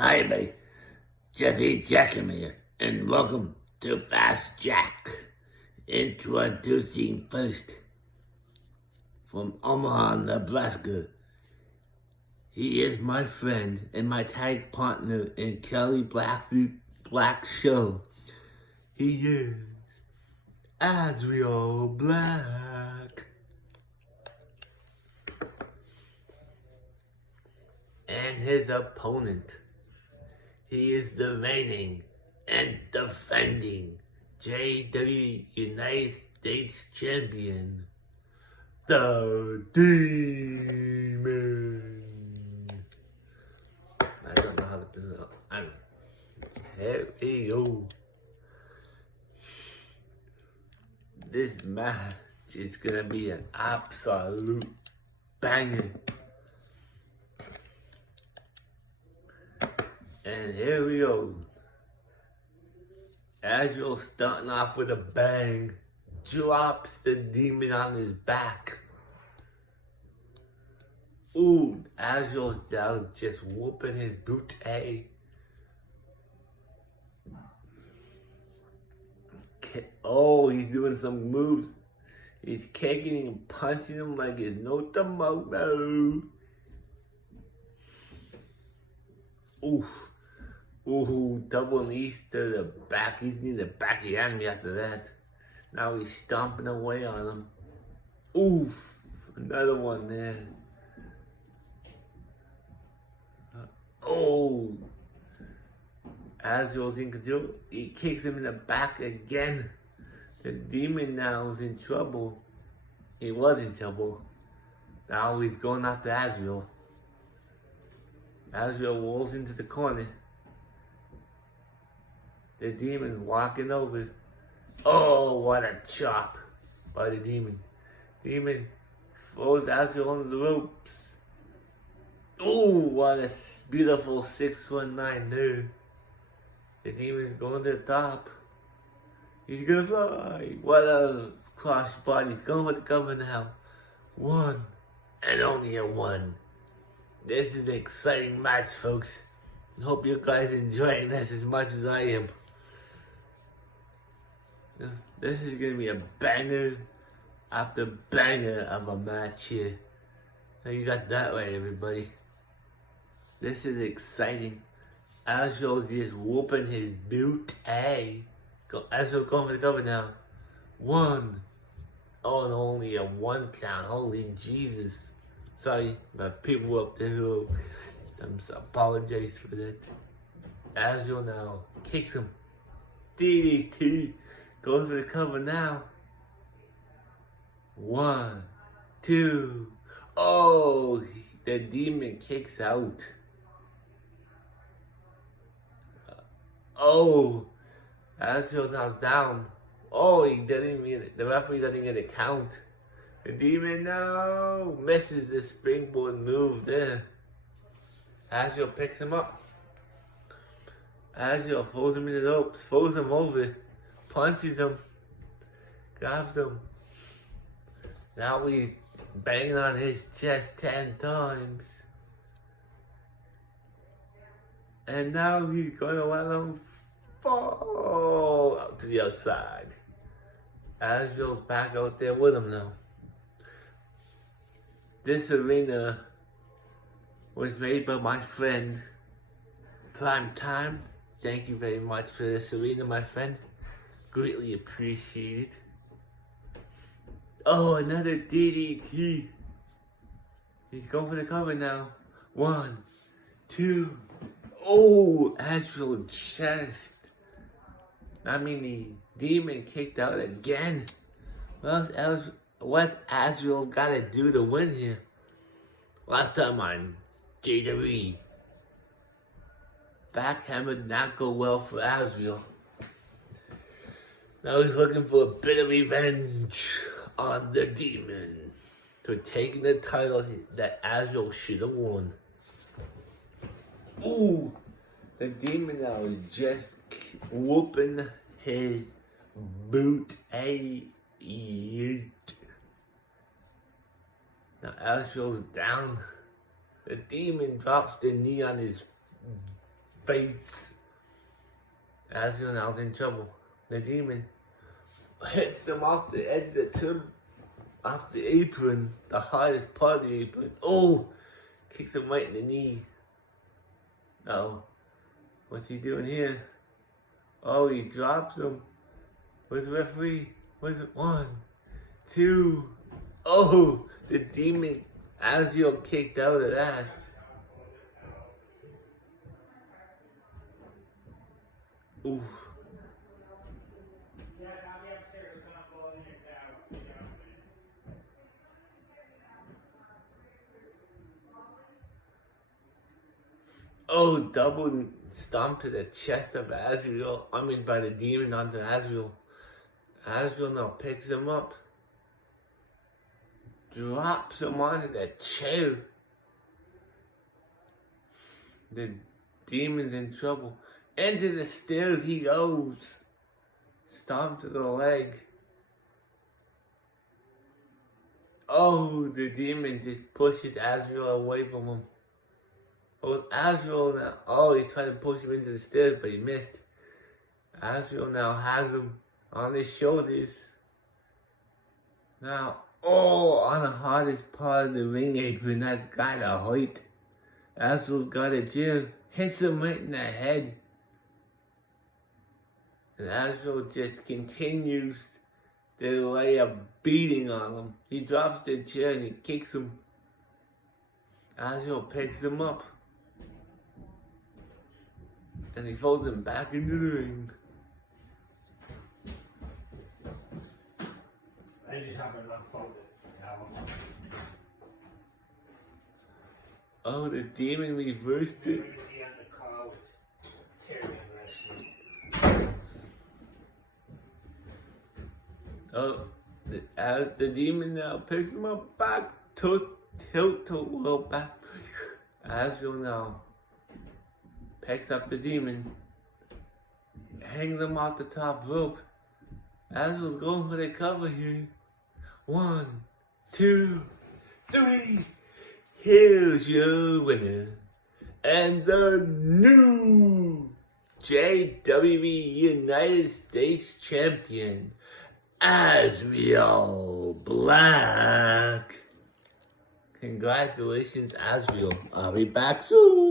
Hi, everybody. Jesse Jackhammer, and welcome to Fast Jack. Introducing first, from Omaha, Nebraska. He is my friend and my tag partner in Kelly Black's show. He is Azriel Black. And his opponent, he is the reigning and defending JWE United States Champion, the Demon. I don't know how to pronounce it. Here we go. This match is gonna be an absolute banger. And here we go. Azrael starting off with a bang, drops the Demon on his back. Ooh, Azrael's down, just whooping his booty. Oh, he's doing some moves. He's kicking and punching him like it's no tomorrow. Oof. Ooh, double knees to the back. He's near the back of the enemy after that. Now he's stomping away on him. Oof, another one there. Oh, Azrael's in control. He kicks him in the back again. The Demon now is in trouble. He was in trouble. Now he's going after Azrael. Azrael rolls into the corner. The Demon walking over. Oh, what a chop by the Demon. Demon throws Azrael on the ropes. Oh, what a beautiful 619 there. The Demon's going to the top. He's gonna fly. What a cross body. He's going for the cover now. One, and only a one. This is an exciting match, folks. I hope you guys enjoying this as much as I am. This is gonna be a banger after banger of a match here. So you got that right, everybody. This is exciting. Azrael just whooping his boot. Hey, Azrael going for the cover now. One. Oh, and only a one count. Holy Jesus. Sorry, my people up there who apologize for that. Azrael now kicks him. DDT goes for the cover now. One, two. Oh, the Demon kicks out. Oh, Azrael now down. Oh, he didn't get it. The referee doesn't get a count. The Demon now misses the springboard move there. Azrael picks him up. Azrael throws him in the ropes, throws him over, punches him, grabs him. Now he's banging on his chest 10 times. And now he's gonna let him fall out to the outside. Azrael's back out there with him now. This arena was made by my friend, Prime Time. Thank you very much for this arena, my friend. Greatly appreciated. Oh, another DDT. He's going for the cover now. One, two. Oh, Azrael chest. The Demon kicked out again. What's Azrael got to do to win here? Last time on JWE, Jackhammer did not go well for Azrael. Now he's looking for a bit of revenge on the Demon for taking the title that Azrael should have won. Ooh, the Demon now is just whooping his boot. Now Azrael's down. The Demon drops the knee on his face. Azrael now's in trouble. The demon hits him off the edge of the tube, off the apron, the hardest part of the apron. Oh, kicks him right in the knee. Oh, what's he doing here? Oh, he drops him. Where's the referee? Where's it? 1, 2. Oh, the demon Azrael kicked out of that. Ooh. Oh, double stomp to the chest of Azrael. I mean, by the demon onto Azrael. Azrael now picks him up. Drops him onto the chair. The demon's in trouble. Into the stairs he goes. Stomp to the leg. Oh, the demon just pushes Azrael away from him. Oh, Azrael now. Oh, he tried to push him into the stairs, but he missed. Azrael now has him on his shoulders. Now, oh, on the hardest part of the ring apron, that's got a height. Azrael's got a jib. Hits him right in the head. And Azrael just continues to lay a beating on him. He drops the chair and he kicks him. Azrael picks him up. And he throws him back into the ring. I just have enough focus. Oh, the demon reversed it. Oh, the demon now picks him up back to tilt to well back. Azrael now picks up the demon, hangs him off the top rope. Azrael's going for the cover here. 1, 2, 3. Here's your winner and the new JWE United States Champion, Azrael Black. Congratulations, Azrael. I'll be back soon.